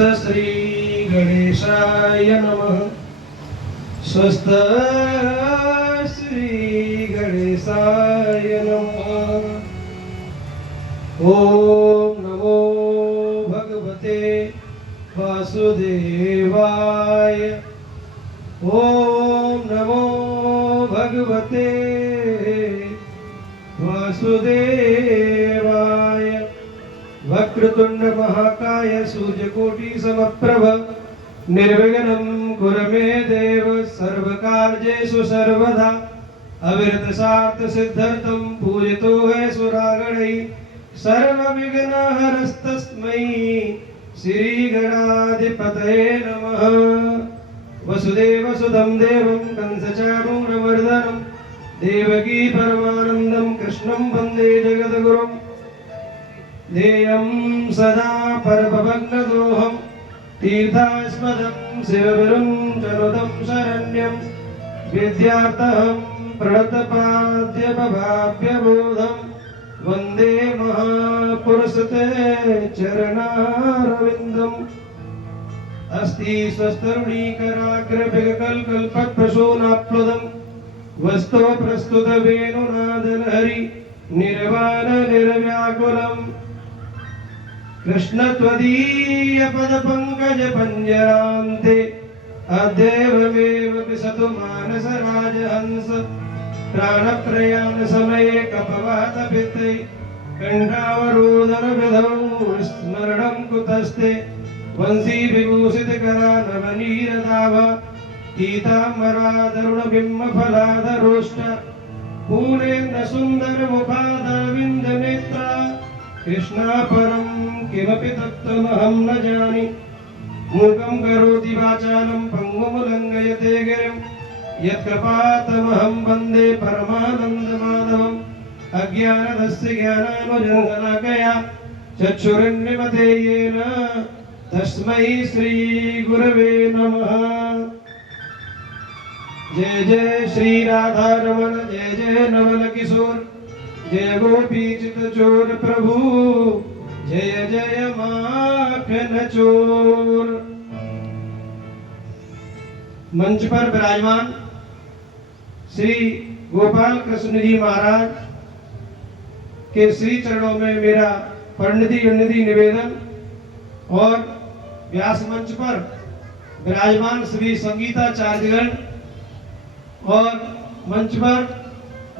श्री गणेशाय नमः। स्वस्त श्री गणेशाय नमः। ओम नमो भगवते वासुदेवाय। ओम नमो भगवते वासुदेवाय। वक्रतुंड महाकाय सूर्यकोटि समप्रभ निर्विघ्नं कुरु मे देव सर्वकार्येषु सर्वदा। अविरत सार्थ सिद्धर्थं पूजितो है सुरागणैः सर्वविघ्नहरस्तस्मै श्री गणाधिपतये नमः। वसुदेवसुतं देवं कंसचाणूरमर्दनं देवकी परमानन्दं कृष्णं वन्दे जगद्गुरुम्। ध्येयं सदा परमभग्नदोहं तीर्थास्पदं शिवगुरुं चनुतं शरण्यं विद्यार्थं प्रणतपाद्यपभाव्यबोधं वन्दे महापुरुषते चरणारविन्दम्। अस्ति स्वस्तरुणीकराग्रभिगकल्कल्पप्रसूनाप्लुतं वस्तो प्रस्तुतवेणुनादलहरि निर्वाण निर्व्याकुलम्। कृष्ण त्वदीय पद पंकज पंजरान्ते अद्यैवमेव पिसतु मानस राजहंस। प्राणप्रयाण समये कपवातपित्ते कंठावरोदन विधौ स्मरणं कुतस्ते। वंशी विभूषित करा नवनीरदाभा पीताम्बरादरुण बिम्ब फलादरोष्ट। पूर्णेन्द्र सुंदर मुखादरविंद नेत्रा कृष्णा परं किमपि तत्त्वमहं न जाने। मूकं करोति वाचालं पङ्गुं लङ्घयते गिरिं यत्कृपातमहं वन्दे परमानन्दमाधवम्। अज्ञानदस्य ज्ञानानुजनशलाकया चक्षुरुन्मिलितं येन तस्मै श्रीगुरवे नमः। जय जय श्री राधारमण जय जय नवल किशोर जय गोपी चित चोर प्रभु जय जय माखन चोर। मंच पर विराजमान श्री गोपाल कृष्ण जी महाराज के श्री चरणों में मेरा परिणति निवेदन और व्यास मंच पर विराजमान श्री संगीताचार्यगण और मंच पर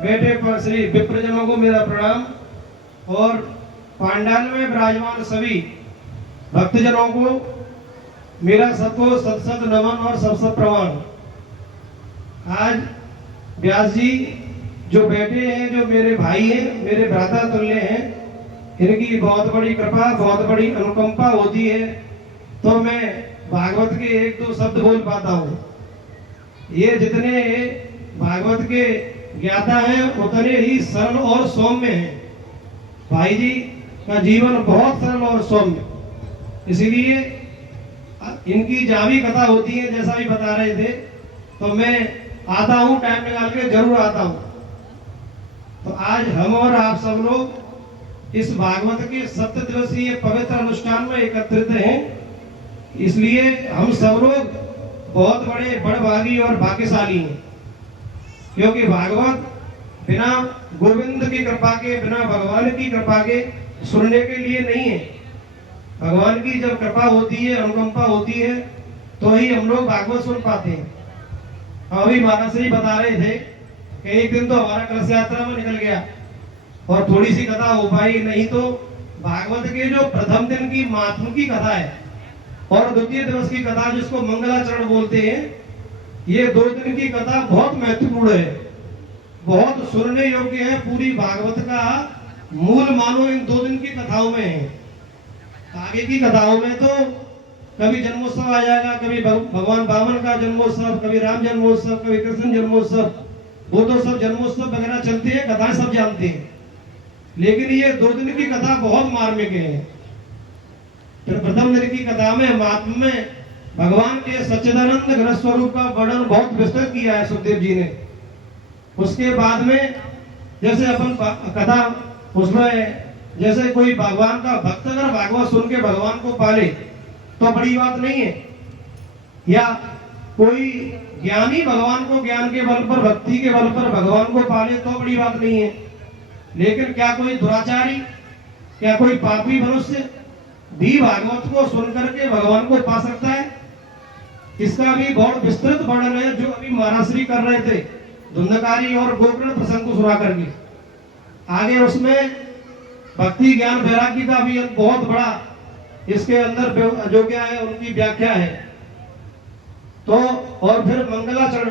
बैठे पर श्री विप्रजनों को मेरा प्रणाम और पांडाल में विराजमान सभी भक्तजनों को मेरा सबको सत सत नमन और सब सब प्रणाम। आज व्यास जी जो बैठे हैं जो मेरे भाई हैं मेरे भ्राता तुल्य हैं इनकी बहुत बड़ी कृपा बहुत बड़ी अनुकंपा होती है तो मैं भागवत के एक दो शब्द बोल पाता हूँ। ये जितने भागवत के ज्ञाता हैं उतने ही सरल और सौम्य हैं। भाई जी का जीवन बहुत सरल और सौम्य इसीलिए इनकी जावी कथा होती है जैसा भी बता रहे थे तो मैं आता हूँ टाइम निकाल के जरूर आता हूँ। तो आज हम और आप सब लोग इस भागवत के 7 दिवसीय पवित्र अनुष्ठान में एकत्रित हैं इसलिए हम सब लोग बहुत बड़े बड़भागी और भाग्यशाली हैं क्योंकि भागवत बिना गोविंद की कृपा के बिना भगवान की कृपा के सुनने के लिए नहीं है। भगवान की जब कृपा होती है अनुकंपा होती है तो ही हम लोग भागवत सुन पाते हैं। अभी महाराज से ही बता रहे थे कि एक दिन तो हमारा कलश यात्रा में निकल गया और थोड़ी सी कथा हो पाई नहीं तो भागवत के जो प्रथम दिन की महात्म की कथा है और द्वितीय दिवस की कथा जिसको मंगलाचरण बोलते हैं ये 2 दिन की कथा बहुत महत्वपूर्ण है बहुत सुनने योग्य है। पूरी भागवत का मूल मानो इन 2 दिन की कथाओं में है। आगे की कथाओं में तो कभी जन्मोत्सव आ जाएगा कभी भगवान वामन का जन्मोत्सव कभी राम जन्मोत्सव कभी कृष्ण जन्मोत्सव वो तो सब जन्मोत्सव वगैरह चलती है कथाएं सब जानते हैं लेकिन ये 2 दिन की कथा बहुत मार्मिक है। प्रथम दिन की कथा में महात्मा में भगवान के सच्चिदानंद घन स्वरूप का वर्णन बहुत विस्तृत किया है सुखदेव जी ने। उसके बाद में जैसे अपन कथा उसमें जैसे कोई भगवान का भक्त अगर भागवत सुन के भगवान को पाले तो बड़ी बात नहीं है, या कोई ज्ञानी भगवान को ज्ञान के बल पर, भक्ति के बल पर भगवान को पाले तो बड़ी बात नहीं है। लेकिन क्या कोई दुराचारी, क्या कोई पापी मनुष्य भी भागवत को सुन करके भगवान को पा सकता है? इसका भी बहुत विस्तृत वर्णन है जो अभी महाराज श्री कर रहे थे, धुंधकारी और गोकर्ण प्रसंग को सुना करके। आगे उसमें भक्ति ज्ञान वैराग्य का भी एक बहुत बड़ा इसके अंदर जो क्या है उनकी व्याख्या है। तो और फिर मंगलाचरण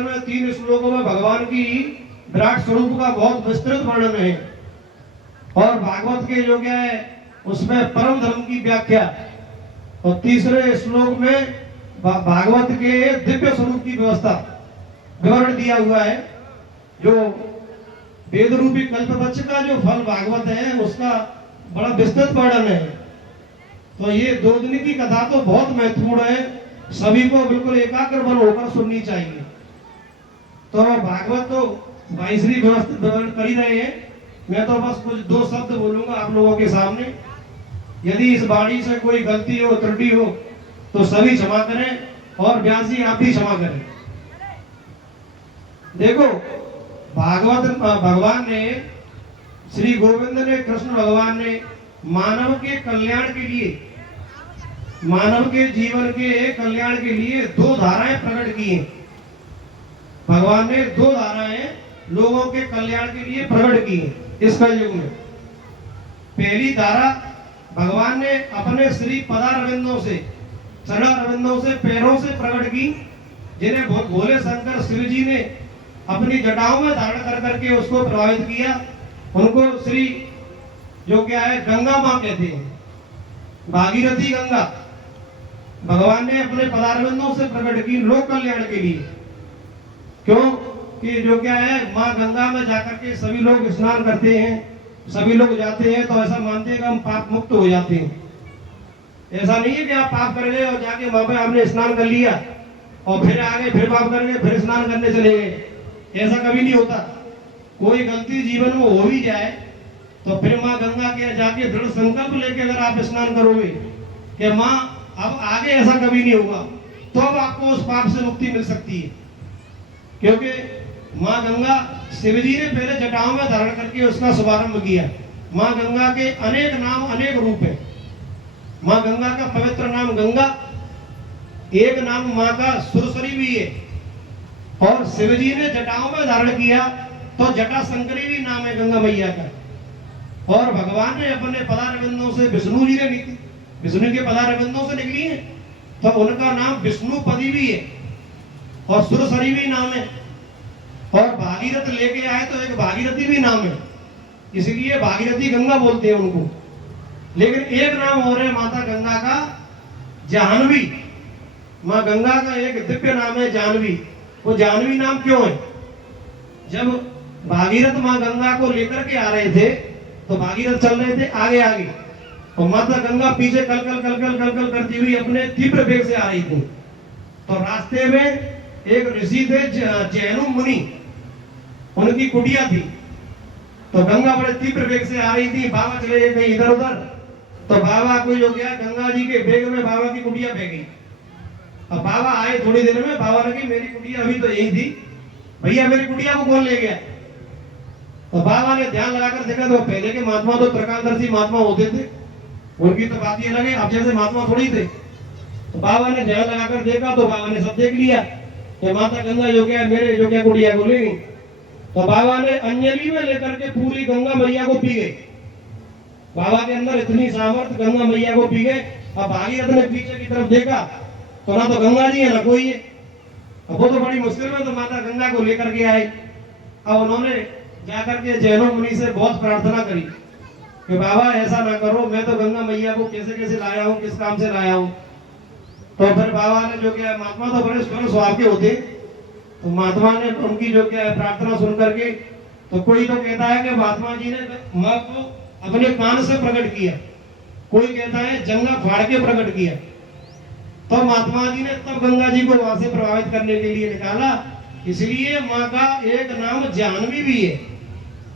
में 3 श्लोकों में भगवान की विराट स्वरूप का बहुत विस्तृत वर्णन है। और भागवत के जो क्या है उसमें परम धर्म की व्याख्या, और तीसरे श्लोक में भागवत के दिव्य स्वरूप की व्यवस्था विवरण दिया हुआ है। जो वेद रूपी कल्पवृक्ष का जो फल भागवत है उसका बड़ा विस्तृत वर्णन है। तो ये 2 दिन की कथा तो बहुत महत्वपूर्ण है, सभी को बिल्कुल एकाग्र बन होकर सुननी चाहिए। तो भागवत तो भाई श्री व्यवस्थित विवरण कर ही रहे हैं, मैं तो बस कुछ 2 शब्द बोलूंगा आप लोगों के सामने। यदि इस वाणी से कोई गलती हो, त्रुटि हो तो सभी क्षमा करें, और व्यास जी आप भी क्षमा करें। देखो, भागवत भगवान ने, श्री गोविंद ने, कृष्ण भगवान ने मानव के कल्याण के लिए, मानव के जीवन के कल्याण के लिए 2 धाराएं प्रकट की हैं। भगवान ने 2 धाराएं लोगों के कल्याण के लिए प्रकट की हैं इस कलयुग में। पहली धारा भगवान ने अपने श्री पदारविंदों से, चरणारविंदों से, पैरों से प्रकट की, जिन्हें भोले शंकर शिव जी ने अपनी जटाओं में धारण कर करके उसको प्रभावित किया। उनको श्री जो क्या है गंगा मां कहते हैं, भागीरथी गंगा भगवान ने अपने पदारविंदों से प्रकट की लोक कल्याण के लिए। क्यों कि जो क्या है मां गंगा में जाकर के सभी लोग स्नान करते हैं, सभी लोग जाते हैं तो ऐसा मानते हैं कि हम पाप मुक्त हो जाते हैं। ऐसा नहीं है कि आप पाप कर गए और जाके वहां पे आपने स्नान कर लिया और फिर आगे फिर पाप कर गए, फिर स्नान करने चले गए, ऐसा कभी नहीं होता। कोई गलती जीवन में हो भी जाए तो फिर माँ गंगा के जाके दृढ़ संकल्प लेके अगर आप स्नान करोगे कि माँ अब आगे ऐसा कभी नहीं होगा, तो अब आपको उस पाप से मुक्ति मिल सकती है। क्योंकि माँ गंगा शिव जी ने पहले जटाओं में धारण करके उसका शुभारंभ किया। माँ गंगा के अनेक नाम, अनेक रूप है। माँ गंगा का पवित्र नाम गंगा, एक नाम माँ का सुरसरी भी है। और शिव जी ने जटाओं में धारण किया तो जटा शंकरी भी नाम है गंगा मैया का। और भगवान ने अपने पदारविंदों से, विष्णु जी ने विष्णु के पदारविंदों से निकली है तो उनका नाम विष्णुपदी भी है और सुरसरी भी नाम है। और भागीरथ लेके आए तो एक भागीरथी भी नाम है, इसलिए भागीरथी गंगा बोलते हैं उनको। लेकिन एक नाम और है माता गंगा का, जाह्नवी। माँ गंगा का एक दिव्य नाम है जाह्नवी। वो जाह्नवी नाम क्यों है? जब भागीरथ माँ गंगा को लेकर के आ रहे थे तो भागीरथ चल रहे थे आगे आगे और माता गंगा पीछे कल कल कल कल कल कल करती हुई अपने तीव्र वेग से आ रही थी। तो रास्ते में एक ऋषि थे जैनु मुनि, उनकी कुटिया थी। तो गंगा बड़े तीव्र वेग से आ रही थी, बाबा चले गए इधर उधर। तो बाबा को जो गया गंगा जी के वेग में बाबा की कुटिया बह गई। अब बाबा आए थोड़ी देर में, बाबा ने कहा मेरी कुटिया अभी तो यही थी, भैया मेरी कुटिया को कौन ले गया? तो बाबा ने ध्यान लगाकर देखा तो पहले के महात्मा तो प्रकाशदर्शी महात्मा होते थे, उनकी तो बात ये लगे, अब जैसे महात्मा थोड़ी थे। तो बाबा ने ध्यान लगाकर देखा तो बाबा ने सब देख लिया कि माता गंगा जो क्या मेरे जो क्या कुटिया को ले गई। तो बाबा ने अंजलि में लेकर के पूरी गंगा मैया को पी गए। बाबा के अंदर इतनी सामर्थ्य, गंगा मैया को पी गए। अब भागीरथ ने पीछे की तरफ देखा तो ना तो गंगा जी है ना कोई है। अब वो तो बड़ी मुश्किल में तो माता गंगा को लेकर के आए। अब उन्होंने जाकर के जैनो मुनि से बहुत प्रार्थना करी कि बाबा ऐसा ना करो, मैं तो गंगा मैया को कैसे कैसे लाया हूँ, किस काम से लाया हूँ। तो फिर बाबा ने जो क्या, महात्मा तो बड़े स्वभाव के होते, तो महात्मा ने उनकी जो क्या प्रार्थना सुन करके, तो कोई तो कहता है कि महात्मा जी ने माँ को अपने कान से प्रकट किया, कोई कहता है जंगा फाड़ के प्रकट किया। तो महात्मा जी ने तब गंगा जी को वहां से प्रभावित करने के लिए निकाला। इसलिए माँ का एक नाम जाह्नवी भी है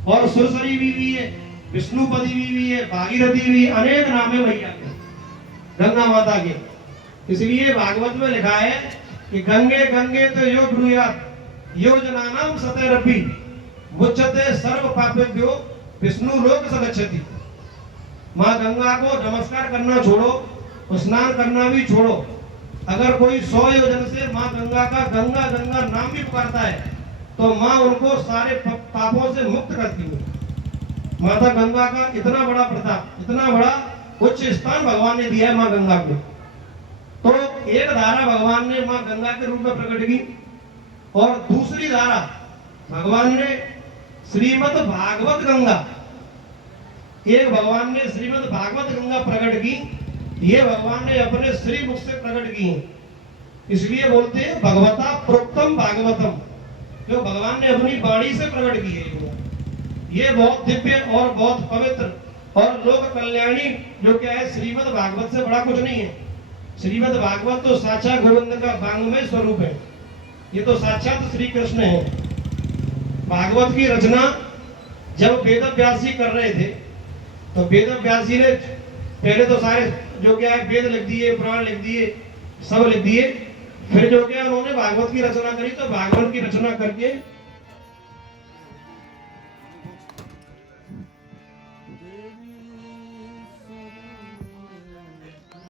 और सुरसरी भी है, विष्णुपदी भी है, भागीरथी भी, अनेक नाम है मैया के। गंगा माता के। इसलिए भागवत में लिखा है कि गंगे गंगे तो यो ब्रूयात योजनानाम सतैरपि मुच्यते सर्व पापेभ्यो विष्णु लोक स गच्छति। माँ गंगा को नमस्कार करना छोड़ो, स्नान करना भी छोड़ो। अगर कोई 100 योजन से माँ गंगा का गंगा गंगा नाम भी पुकारता है तो माँ उनको सारे पापों से मुक्त करती है। माता गंगा का इतना बड़ा प्रताप, इतना बड़ा उच्च स्थान भगवान ने दिया है माँ गंगा को। तो एक धारा भगवान ने माँ गंगा के रूप में प्रकट की और दूसरी धारा भगवान ने श्रीमद् भागवत गंगा, एक भगवान ने श्रीमद् भागवत गंगा प्रकट की, ये भगवान ने अपने श्री मुख से प्रकट की है। इसलिए बोलते हैं भगवता प्रोक्तम भागवतम, जो भगवान ने अपनी वाणी से प्रकट की है। ये बहुत दिव्य और बहुत पवित्र और लोक कल्याणी जो क्या है, श्रीमद् भागवत से बड़ा कुछ नहीं है। श्रीमद् भागवत तो साक्षात गोविंद का वांग्मय स्वरूप है। ये तो साक्षात श्री कृष्ण है। भागवत की रचना जब वेद व्यास जी कर रहे थे तो वेद व्यास जी ने पहले तो सारे जो क्या है वेद लिख दिए, पुराण लिख दिए, सब लिख दिए। फिर जो क्या उन्होंने भागवत की रचना करी, तो भागवत की रचना करके